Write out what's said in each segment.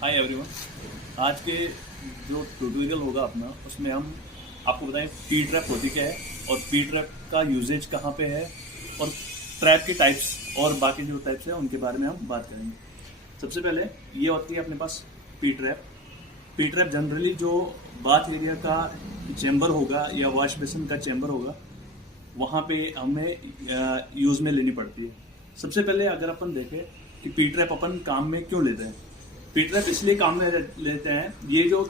Hi everyone. आज के जो ट्यूटोरियल होगा अपना, उसमें हम आपको बताएं पी ट्रैप होती क्या है और पी ट्रैप का यूजेज कहाँ पे है और ट्रैप के टाइप्स और बाकी जो टाइप्स है उनके बारे में हम बात करेंगे। सबसे पहले ये होती है अपने पास P trap. P trap generally जो बाथ एरिया का चैम्बर होगा या वॉश बेसिन का चैम्बर होगा, वहाँ पे हमें यूज़ में लेनी पड़ती है। सबसे पहले अगर अपन देखें कि पी ट्रैप अपन काम में क्यों लेते हैं, पी ट्रैप इसलिए काम में लेते हैं। ये जो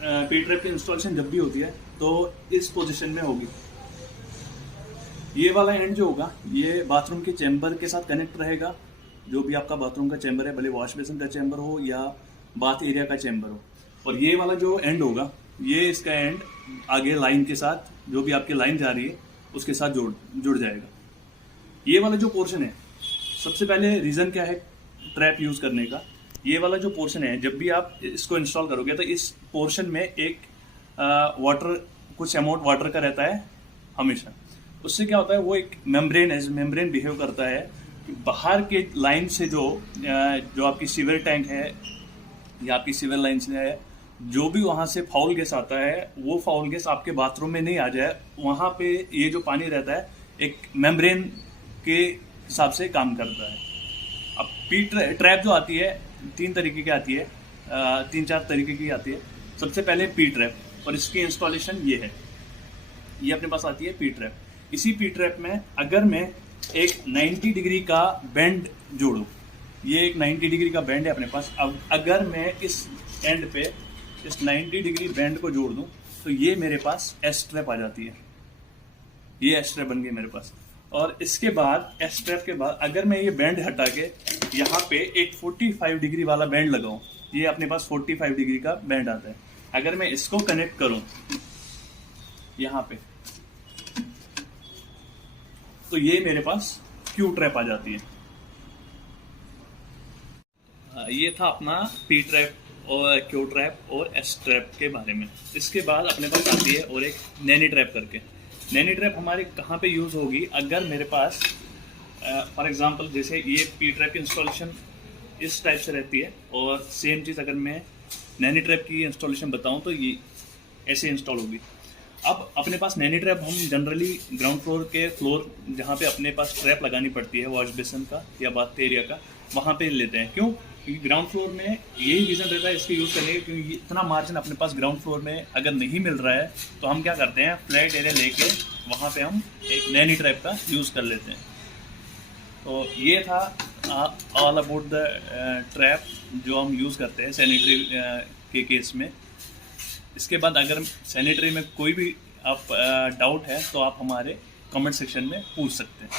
पी ट्रैप की इंस्टॉलेशन जब भी होती है तो इस पोजीशन में होगी। ये वाला एंड जो होगा ये बाथरूम के चैम्बर के साथ कनेक्ट रहेगा। जो भी आपका बाथरूम का चैम्बर है, भले वॉश बेसिन का चैम्बर हो या बाथ एरिया का चैम्बर हो, और ये वाला जो एंड होगा ये इसका एंड आगे लाइन के साथ, जो भी आपकी लाइन जा रही है उसके साथ जुड़ जाएगा। ये वाला जो पोर्शन है, सबसे पहले रीज़न क्या है ट्रैप यूज़ करने का। ये वाला जो पोर्शन है, जब भी आप इसको इंस्टॉल करोगे तो इस पोर्शन में एक वाटर, कुछ अमाउंट वाटर का रहता है हमेशा। उससे क्या होता है, वो एक मेम्ब्रेन बिहेव करता है कि बाहर के लाइन से जो आपकी सीवर टैंक है या आपकी सीवर लाइन से है, जो भी वहाँ से फाउल गैस आता है वो फाउल गैस आपके बाथरूम में नहीं आ जाए। वहाँ पे ये जो पानी रहता है एक मेम्ब्रेन के हिसाब से काम करता है। अब पी ट्रैप जो आती है तीन तरीके की आती है, 3-4 तरीके की आती है। सबसे पहले पी ट्रैप, और इसकी इंस्टॉलेशन ये है। ये अपने पास आती है पी ट्रैप। इसी पी ट्रैप में अगर मैं एक 90 डिग्री का बेंड जोड़ूं, ये एक 90 डिग्री का बेंड है अपने पास। अब अगर मैं इस एंड पे इस 90 डिग्री बेंड को जोड़ दूं तो ये मेरे पास एस ट्रैप आ जाती है। ये एस ट्रैप बन गई मेरे पास। और इसके बाद एस ट्रैप के बाद अगर मैं ये बैंड हटा के यहाँ पे एक 45 डिग्री वाला बैंड लगाऊं, ये अपने पास 45 डिग्री का बैंड आता है। अगर मैं इसको कनेक्ट करूं यहाँ पे तो ये मेरे पास क्यू ट्रैप आ जाती है। ये था अपना पी ट्रैप और क्यू ट्रैप और एस ट्रैप के बारे में। इसके बाद अपने पास आती है और एक नैनी ट्रैप करके। नैनी ट्रैप हमारे कहाँ पे यूज़ होगी, अगर मेरे पास फॉर एग्जांपल जैसे ये पी ट्रैप की इंस्टॉलेशन इस टाइप से रहती है, और सेम चीज़ अगर मैं नैनी ट्रैप की इंस्टॉलेशन बताऊं तो ये ऐसे इंस्टॉल होगी। अब अपने पास नैनी ट्रैप हम जनरली ग्राउंड फ्लोर जहाँ पे अपने पास ट्रैप लगानी पड़ती है वॉश बेसिन का या बाथ एरिया का, वहाँ पे लेते हैं। क्यों? क्योंकि ग्राउंड फ्लोर में यही रीज़न रहता है इसके यूज़ करने का, क्योंकि इतना मार्जिन अपने पास ग्राउंड फ्लोर में अगर नहीं मिल रहा है तो हम क्या करते हैं, फ्लैट एरिया लेके वहाँ पे हम एक नैनी ट्रैप का यूज़ कर लेते हैं। तो ये था ऑल अबाउट द ट्रैप जो हम यूज़ करते हैं सैनिटरी के केस में। इसके बाद अगर सैनिटरी में कोई भी आप डाउट है तो आप हमारे कमेंट सेक्शन में पूछ सकते हैं।